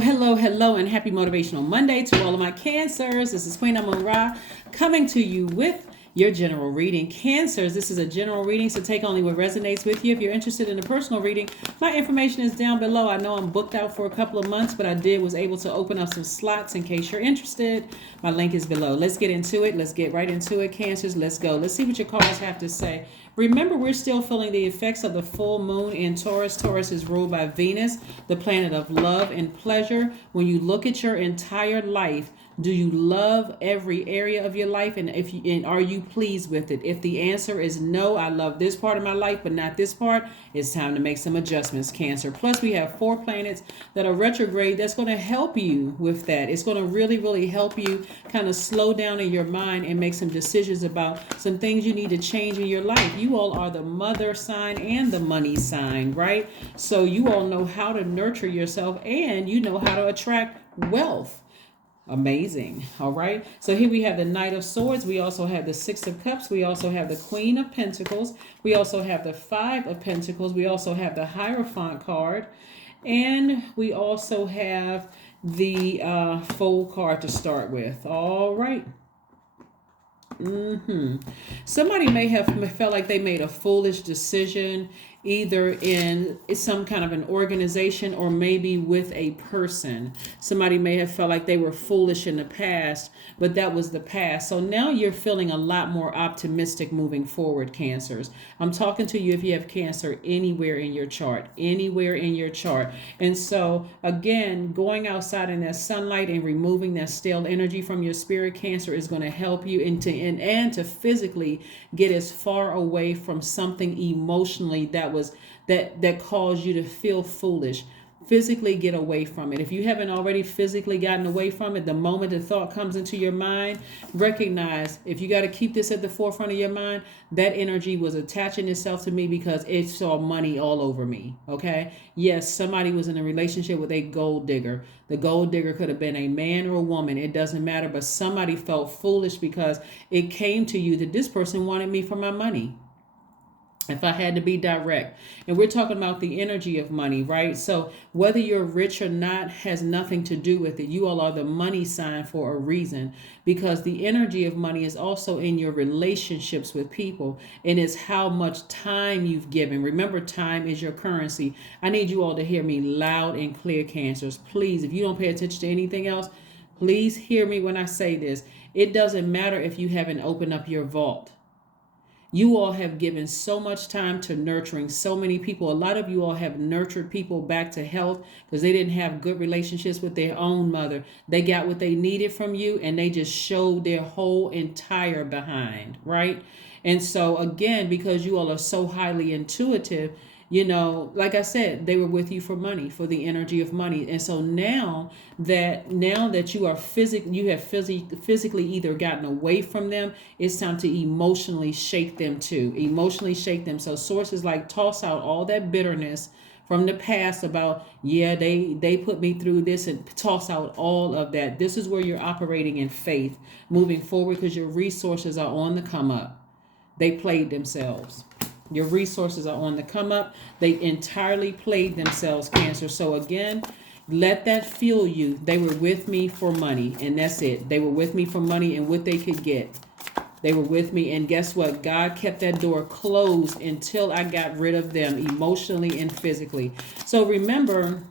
Hello, and happy Motivational Monday to all of my Cancers. This is Queen Amun Ra coming to you with your general reading. Cancers, this is a general reading, so take only what resonates with you. If you're interested in a personal reading, my information is down below. I know I'm booked out for a couple of months, but I was able to open up some slots in case you're interested. My link is below. Let's get into it. Let's get right into it, Cancers. Let's go. Let's see what your cards have to say. Remember, we're still feeling the effects of the full moon in Taurus. Taurus is ruled by Venus, the planet of love and pleasure. When you look at your entire life, do you love every area of your life, and are you pleased with it? If the answer is no, I love this part of my life but not this part, it's time to make some adjustments, Cancer. Plus, we have 4 planets that are retrograde. That's going to help you with that. It's going to really help you kind of slow down in your mind and make some decisions about some things you need to change in your life. You all are the mother sign and the money sign, right? So you all know how to nurture yourself, and you know how to attract wealth. Amazing. All right. So here we have the Knight of Swords. We also have the Six of Cups. We also have the Queen of Pentacles. We also have the Five of Pentacles. We also have the Hierophant card. And we also have the Fool card to start with. All right. Somebody may have felt like they made a foolish decision, either in some kind of an organization or maybe with a person. Somebody may have felt like they were foolish in the past, but that was the past. So now you're feeling a lot more optimistic moving forward, Cancers. I'm talking to you if you have Cancer anywhere in your chart, And so again, going outside in that sunlight and removing that stale energy from your spirit, Cancer, is going to help you and to physically get as far away from something emotionally that caused you to feel foolish. Physically get away from it. If you haven't already physically gotten away from it, the moment the thought comes into your mind, recognize, if you got to keep this at the forefront of your mind, that energy was attaching itself to me because it saw money all over me. Okay. Yes, somebody was in a relationship with a gold digger. The gold digger could have been a man or a woman. It doesn't matter. But somebody felt foolish because it came to you that this person wanted me for my money. If I had to be direct. And we're talking about the energy of money, right? So whether you're rich or not has nothing to do with it. You all are the money sign for a reason, because the energy of money is also in your relationships with people, and it's how much time you've given. Remember, time is your currency. I need you all to hear me loud and clear, Cancers. Please, if you don't pay attention to anything else, please hear me when I say this. It doesn't matter if you haven't opened up your vault. You all have given so much time to nurturing so many people. A lot of you all have nurtured people back to health because they didn't have good relationships with their own mother. They got what they needed from you, and they just showed their whole entire behind, right? And so again, because you all are so highly intuitive, like I said, they were with you for money, for the energy of money. And so now that you are physically either gotten away from them, it's time to emotionally shake them too. Emotionally shake them. So sources like toss out all that bitterness from the past about, they put me through this, and toss out all of that. This is where you're operating in faith moving forward, because your resources are on the come up. They played themselves. Your resources are on the come up. They entirely played themselves, Cancer. So again, let that fuel you. They were with me for money, and that's it. They were with me for money and what they could get. They were with me, and guess what? God kept that door closed until I got rid of them emotionally and physically. So remember,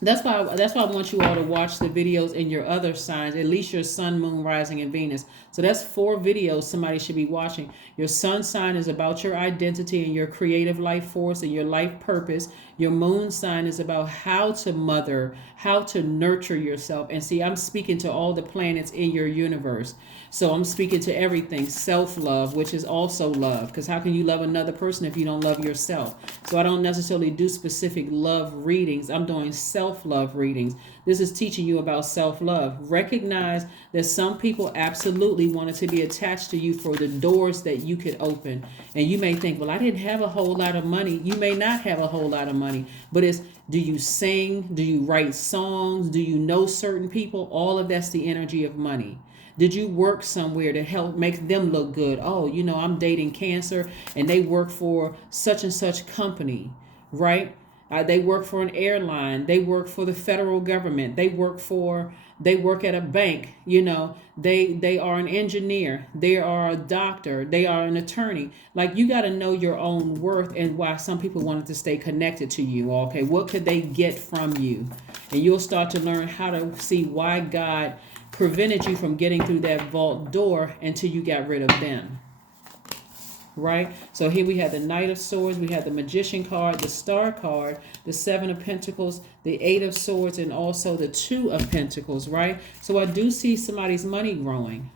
that's why I want you all to watch the videos in your other signs, at least your sun, moon, rising, and Venus. So that's 4 videos somebody should be watching. Your sun sign is about your identity and your creative life force and your life purpose. Your moon sign is about how to mother, how to nurture yourself. And see, I'm speaking to all the planets in your universe. So I'm speaking to everything. Self-love, which is also love. Because how can you love another person if you don't love yourself? So I don't necessarily do specific love readings. I'm doing self-love readings. This is teaching you about self-love. Recognize that some people absolutely wanted to be attached to you for the doors that you could open. And you may think, well, I didn't have a whole lot of money. You may not have a whole lot of money. But it's, do you sing? Do you write songs? Do you know certain people? All of that's the energy of money. Did you work somewhere to help make them look good? Oh, I'm dating Cancer and they work for such and such company, right? They work for an airline. They work for the federal government. They work at a bank. They are an engineer. They are a doctor. They are an attorney. Like, you got to know your own worth and why some people wanted to stay connected to you. Okay, what could they get from you? And you'll start to learn how to see why God prevented you from getting through that vault door until you got rid of them. Right? So here we have the Knight of Swords, we have the Magician card, the Star card, the Seven of Pentacles, the Eight of Swords, and also the Two of Pentacles, right? So I do see somebody's money growing.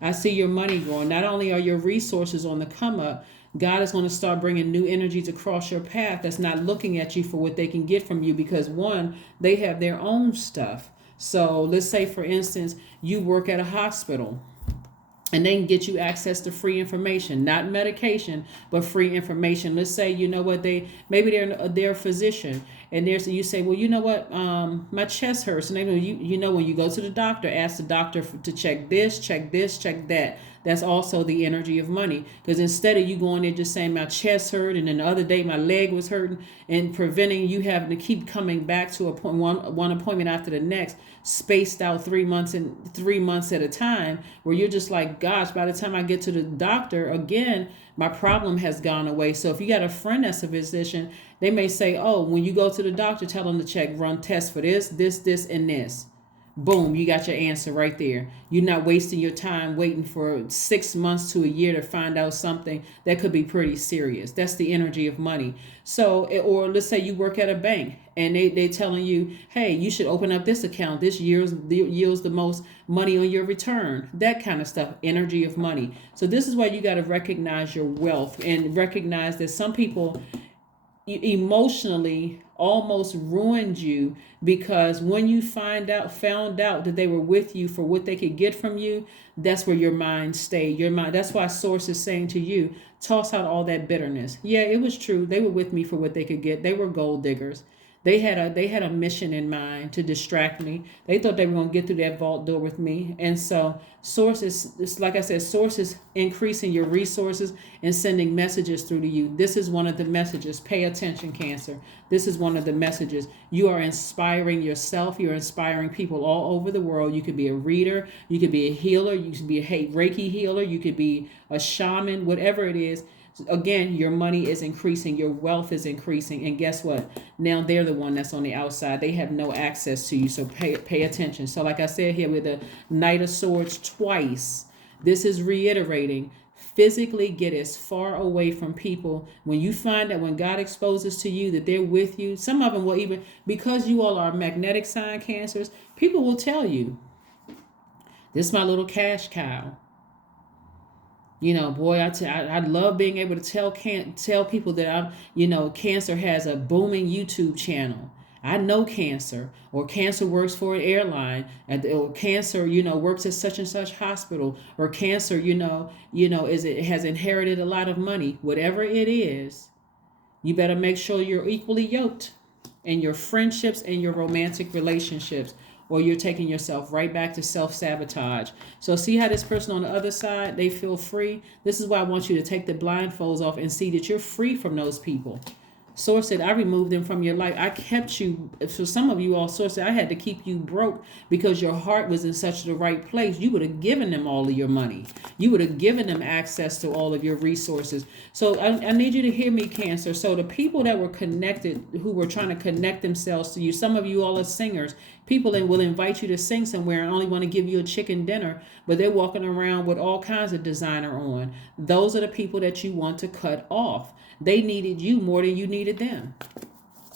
I see your money growing. Not only are your resources on the come up, God is going to start bringing new energies across your path that's not looking at you for what they can get from you, because one, they have their own stuff. So let's say, for instance, you work at a hospital, and they can get you access to free information, not medication, but free information. Let's say, maybe they're a physician, and you say, well, you know what, my chest hurts, and they know when you go to the doctor, ask the doctor to check this, check that. That's also the energy of money, because instead of you going there just saying my chest hurt, and then the other day my leg was hurting, and preventing you having to keep coming back to one appointment after the next, spaced out 3 months at a time, where you're just like, gosh, by the time I get to the doctor again, my problem has gone away. So if you got a friend that's a physician, they may say, oh, when you go to the doctor, tell them to run tests for this, and this. Boom, you got your answer right there. You're not wasting your time waiting for 6 months to a year to find out something that could be pretty serious. That's the energy of money. So, or let's say you work at a bank, and they telling you, hey, you should open up this account. This yields the most money on your return. That kind of stuff, energy of money. So this is why you got to recognize your wealth, and recognize that some people emotionally almost ruined you, because when you found out that they were with you for what they could get from you, that's where your mind stayed. That's why Source is saying to you, toss out all that bitterness. Yeah, it was true. They were with me for what they could get. They were gold diggers. They had a mission in mind to distract me. They thought they were going to get through that vault door with me. And so Source is, like I said, Source is increasing your resources and sending messages through to you. This is one of the messages. Pay attention, Cancer. This is one of the messages. You are inspiring yourself. You're inspiring people all over the world. You could be a reader. You could be a healer. You could be a Reiki healer. You could be a shaman, whatever it is. Again, your money is increasing, your wealth is increasing, and guess what? Now they're the one that's on the outside. They have no access to you, so pay attention. So like I said here with the Knight of Swords twice, this is reiterating, physically get as far away from people. When you find that when God exposes to you that they're with you, some of them will even, because you all are magnetic sign Cancers, people will tell you, this is my little cash cow. Boy, I love being able to tell people that Cancer has a booming YouTube channel. I know Cancer, or Cancer works for an airline, or Cancer, works at such and such hospital, or Cancer, has inherited a lot of money. Whatever it is, you better make sure you're equally yoked in your friendships and your romantic relationships, or you're taking yourself right back to self-sabotage. So see how this person on the other side, they feel free? This is why I want you to take the blindfolds off and see that you're free from those people. Source said, I removed them from your life. I kept you, for some of you all, Source said, I had to keep you broke because your heart was in such the right place. You would have given them all of your money. You would have given them access to all of your resources. So I need you to hear me, Cancer. So the people that were connected, who were trying to connect themselves to you, some of you all are singers. People will invite you to sing somewhere and only want to give you a chicken dinner, but they're walking around with all kinds of designer on. Those are the people that you want to cut off. They needed you more than you needed them.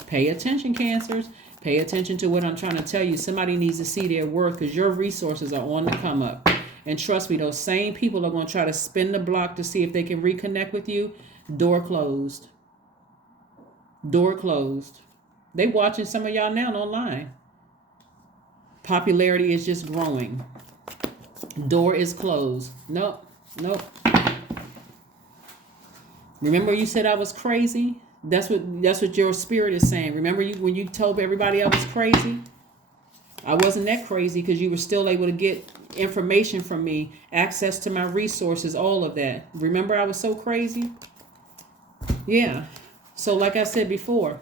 Pay attention, Cancers. Pay attention to what I'm trying to tell you. Somebody needs to see their worth, because your resources are on the come up. And trust me, those same people are going to try to spin the block to see if they can reconnect with you. Door closed. Door closed. They watching some of y'all now online. Popularity is just growing. Door is closed. Nope. Remember you said I was crazy? That's what your spirit is saying. Remember when you told everybody I was crazy? I wasn't that crazy, because you were still able to get information from me, access to my resources, all of that. Remember I was so crazy? Yeah. So like I said before,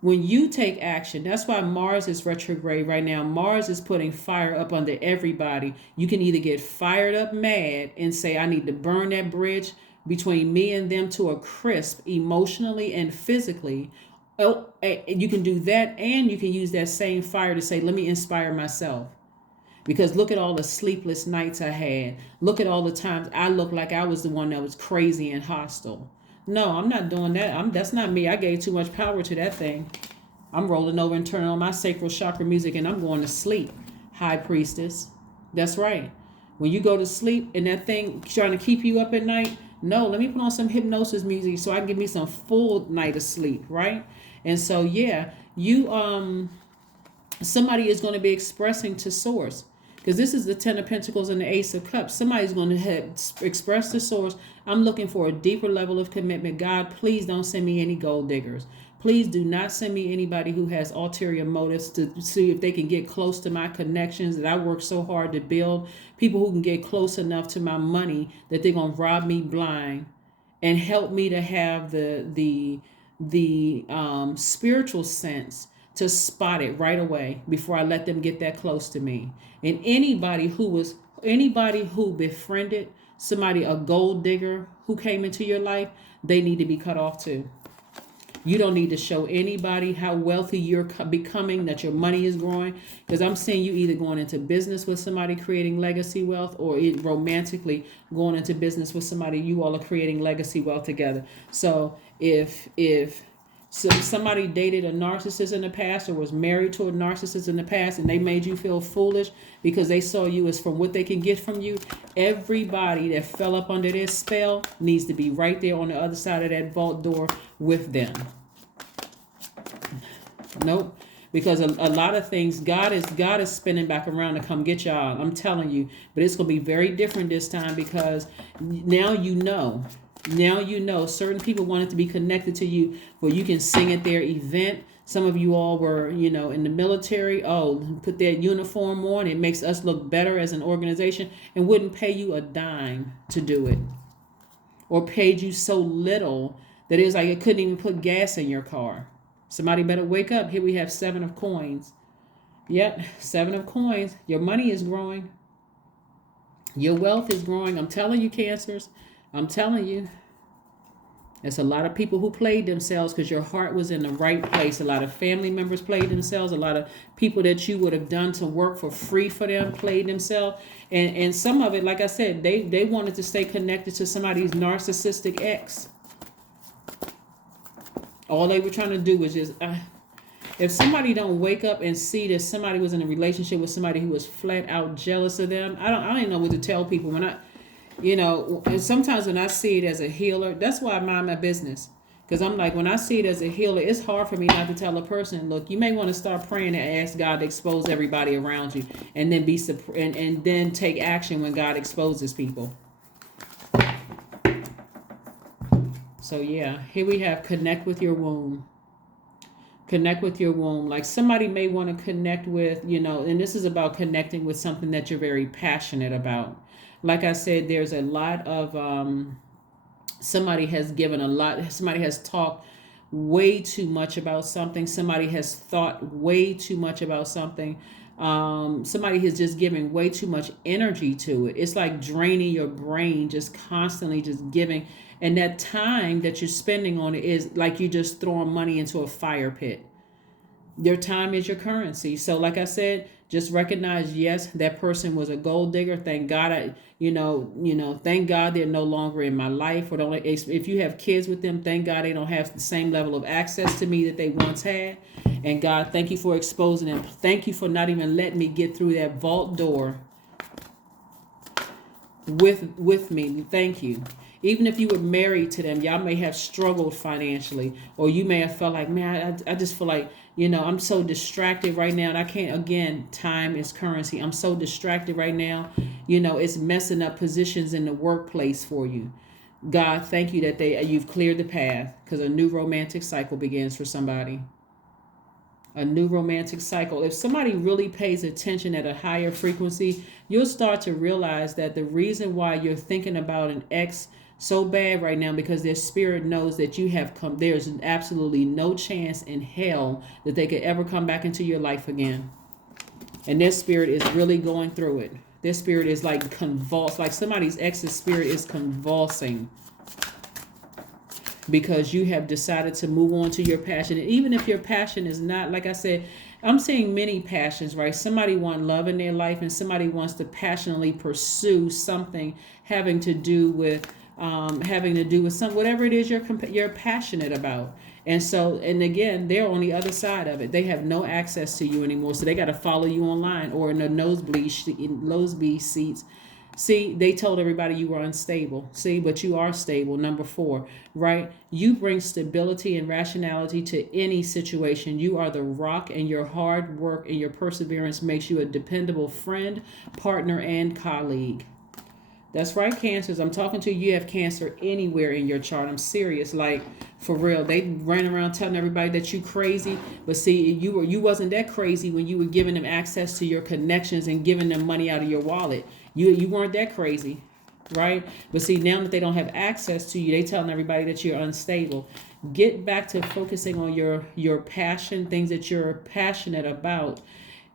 When you take action, that's why Mars is retrograde right now. Mars is putting fire up under everybody. You can either get fired up mad and say, I need to burn that bridge between me and them to a crisp emotionally and physically. Oh, you can do that, and you can use that same fire to say, let me inspire myself. Because look at all the sleepless nights I had. Look at all the times I looked like I was the one that was crazy and hostile. No, I'm not doing that. That's not me. I gave too much power to that thing. I'm rolling over and turning on my sacral chakra music and I'm going to sleep. High priestess. That's right. When you go to sleep and that thing trying to keep you up at night, no, let me put on some hypnosis music so I can give me some full night of sleep, right? And so yeah, somebody is going to be expressing to source. Because this is the Ten of Pentacles and the Ace of Cups. Somebody's going to express to source, I'm looking for a deeper level of commitment. God, please don't send me any gold diggers. Please do not send me anybody who has ulterior motives to see if they can get close to my connections that I work so hard to build. People who can get close enough to my money that they're going to rob me blind and help me to have the spiritual sense to spot it right away before I let them get that close to me. And anybody who befriended somebody, a gold digger who came into your life, they need to be cut off too. You don't need to show anybody how wealthy you're becoming, that your money is growing, because I'm seeing you either going into business with somebody creating legacy wealth, or romantically going into business with somebody, you all are creating legacy wealth together. So if somebody dated a narcissist in the past or was married to a narcissist in the past and they made you feel foolish because they saw you as from what they can get from you, everybody that fell up under their spell needs to be right there on the other side of that vault door with them. Nope. Because a lot of things, God is spinning back around to come get y'all. I'm telling you. But it's going to be very different this time, because now you know. Now you know certain people wanted to be connected to you where you can sing at their event. Some of you all were, in the military. Oh, put their uniform on. It makes us look better as an organization, and wouldn't pay you a dime to do it. Or paid you so little that it was like it couldn't even put gas in your car. Somebody better wake up. Here we have 7 of coins. Yep, 7 of coins. Your money is growing. Your wealth is growing. I'm telling you, Cancers. I'm telling you. There's a lot of people who played themselves because your heart was in the right place. A lot of family members played themselves. A lot of people that you would have done to work for free for them played themselves. And some of it, like I said, they wanted to stay connected to somebody's narcissistic ex. All they were trying to do was just... if somebody don't wake up and see that somebody was in a relationship with somebody who was flat out jealous of them, I don't even know what to tell people. When and sometimes when I see it as a healer, that's why I mind my business. Because I'm like, when I see it as a healer, it's hard for me not to tell a person, look, you may want to start praying and ask God to expose everybody around you, and then and then take action when God exposes people. So yeah, here we have connect with your womb. Connect with your womb. Like somebody may want to connect with, and this is about connecting with something that you're very passionate about. Like I said, there's a lot of, somebody has given a lot, somebody has talked way too much about something. Somebody has thought way too much about something. Somebody has just given way too much energy to it. It's like draining your brain, just constantly just giving. And that time that you're spending on it is like you just throwing money into a fire pit. Your time is your currency. So like I said, just recognize, yes, that person was a gold digger. Thank God, thank God they're no longer in my life. Or don't, if you have kids with them, thank God they don't have the same level of access to me that they once had. And God, thank you for exposing them. Thank you for not even letting me get through that vault door with me. Thank you. Even if you were married to them, y'all may have struggled financially, or you may have felt like, man, I just feel like, I'm so distracted right now, and I can't, again, time is currency. I'm so distracted right now. It's messing up positions in the workplace for you. God, thank you that you've cleared the path, because a new romantic cycle begins for somebody. A new romantic cycle. If somebody really pays attention at a higher frequency, you'll start to realize that the reason why you're thinking about an ex so bad right now because their spirit knows that you have come. There's absolutely no chance in hell that they could ever come back into your life again. And their spirit is really going through it. Their spirit is like convulsed, like somebody's ex's spirit is convulsing because you have decided to move on to your passion. And even if your passion is not, like I said, I'm seeing many passions, right? Somebody wants love in their life and somebody wants to passionately pursue something having to do with some, whatever it is you're passionate about. And so, and again, they're on the other side of it. They have no access to you anymore. So they got to follow you online or in the nosebleed seats. See, they told everybody you were unstable. See, but you are stable. Number 4, right? You bring stability and rationality to any situation. You are the rock, and your hard work and your perseverance makes you a dependable friend, partner, and colleague. That's right, Cancers. I'm talking to you. You have Cancer anywhere in your chart. I'm serious. Like, for real. They ran around telling everybody that you crazy. But see, you wasn't that crazy when you were giving them access to your connections and giving them money out of your wallet. You weren't that crazy, right? But see, now that they don't have access to you, they telling everybody that you're unstable. Get back to focusing on your passion, things that you're passionate about.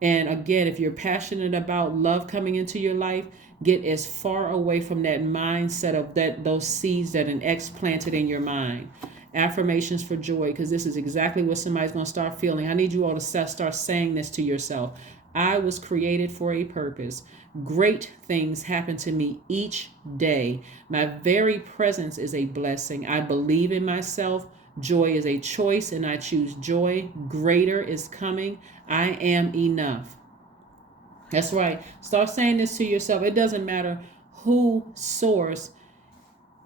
And again, if you're passionate about love coming into your life, get as far away from that mindset of those seeds that an ex planted in your mind. Affirmations for joy, because this is exactly what somebody's going to start feeling. I need you all to start saying this to yourself. I was created for a purpose. Great things happen to me each day. My very presence is a blessing. I believe in myself. Joy is a choice, and I choose joy. Greater is coming. I am enough. That's right. Start saying this to yourself. It doesn't matter who source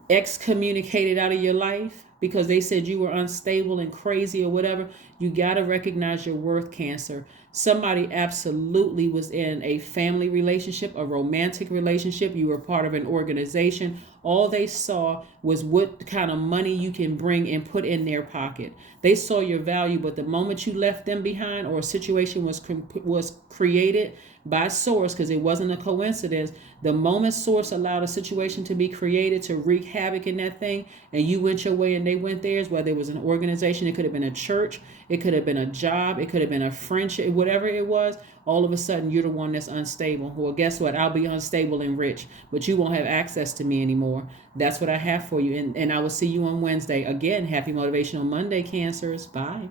excommunicated out of your life because they said you were unstable and crazy or whatever. You got to recognize your worth, Cancer. Somebody absolutely was in a family relationship, a romantic relationship. You were part of an organization. All they saw was what kind of money you can bring and put in their pocket. They saw your value, but the moment you left them behind or a situation was created by source, because it wasn't a coincidence, the moment source allowed a situation to be created to wreak havoc in that thing, and you went your way and they went theirs, whether it was an organization, it could have been a church, it could have been a job, it could have been a friendship, whatever it was, all of a sudden you're the one that's unstable. Well, guess what? I'll be unstable and rich, but you won't have access to me anymore. That's what I have for you. And I will see you on Wednesday. Again, happy Motivational Monday, Cancers. Bye.